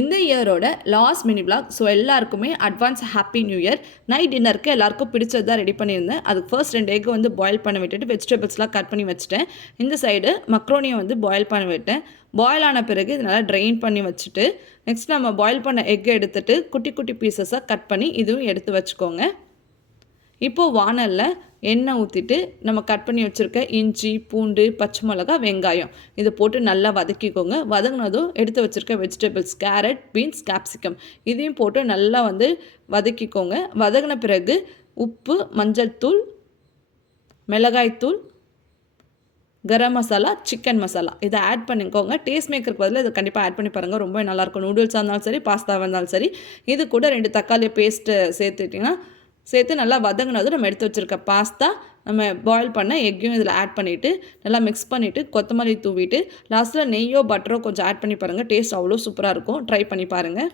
இந்த இயரோட last mini vlog. So எல்லாருக்குமே advance happy new year. Night டின்னருக்கு எல்லாருக்கும் பிடிச்சது தான் ரெடி பண்ணியிருந்தேன். அதுக்கு ஃபர்ஸ்ட் 2 எக் வந்து பாயில் பண்ண விட்டுட்டு வெஜிடபிள்ஸ்லாம் கட் பண்ணி வச்சுட்டேன். இந்த சைடு மக்ரோனியை வந்து பாயில் பண்ண விட்டேன். பாயில் ஆன பிறகு இது நல்லா ட்ரெயின் பண்ணி வச்சுட்டு நெக்ஸ்ட் நம்ம பாயில் பண்ண எக்கை எடுத்துகிட்டு குட்டி குட்டி பீசஸாக கட் பண்ணி இதுவும் எடுத்து வச்சுக்கோங்க. இப்போது வானலில் எண்ணெய் ஊற்றிட்டு நம்ம கட் பண்ணி வச்சுருக்க இஞ்சி, பூண்டு, பச்சை மிளகா, வெங்காயம் இதை போட்டு நல்லா வதக்கிக்கோங்க. வதங்கினதும் எடுத்து வச்சுருக்க வெஜிடபிள்ஸ் கேரட், பீன்ஸ், கேப்சிகம் இதையும் போட்டு நல்லா வந்து வதக்கிக்கோங்க. வதங்கின பிறகு உப்பு, மஞ்சள் தூள், மிளகாய்த்தூள், கரம் மசாலா, சிக்கன் மசாலா இதை ஆட் பண்ணிக்கோங்க. டேஸ்ட் மேக்கருக்கு பதில் இதை கண்டிப்பாக ஆட் பண்ணி பாருங்கள், ரொம்ப நல்லாயிருக்கும். நூடுல்ஸாக இருந்தாலும் சரி, பாஸ்தாவாக இருந்தாலும் சரி. இது கூட 2 தக்காளி பேஸ்ட்டு சேர்த்து நல்லா வதங்கினதும் நம்ம எடுத்து வச்சுருக்க பாஸ்தா, நம்ம பாயில் பண்ண எக்கையும் இதில் ஆட் பண்ணிவிட்டு நல்லா மிக்ஸ் பண்ணிவிட்டு கொத்தமல்லி தூவிட்டு லாஸ்ட்டில் நெய்யோ பட்டரோ கொஞ்சம் ஆட் பண்ணி பாருங்கள். டேஸ்ட் அவ்வளோ சூப்பராக இருக்கும். ட்ரை பண்ணி பாருங்கள்.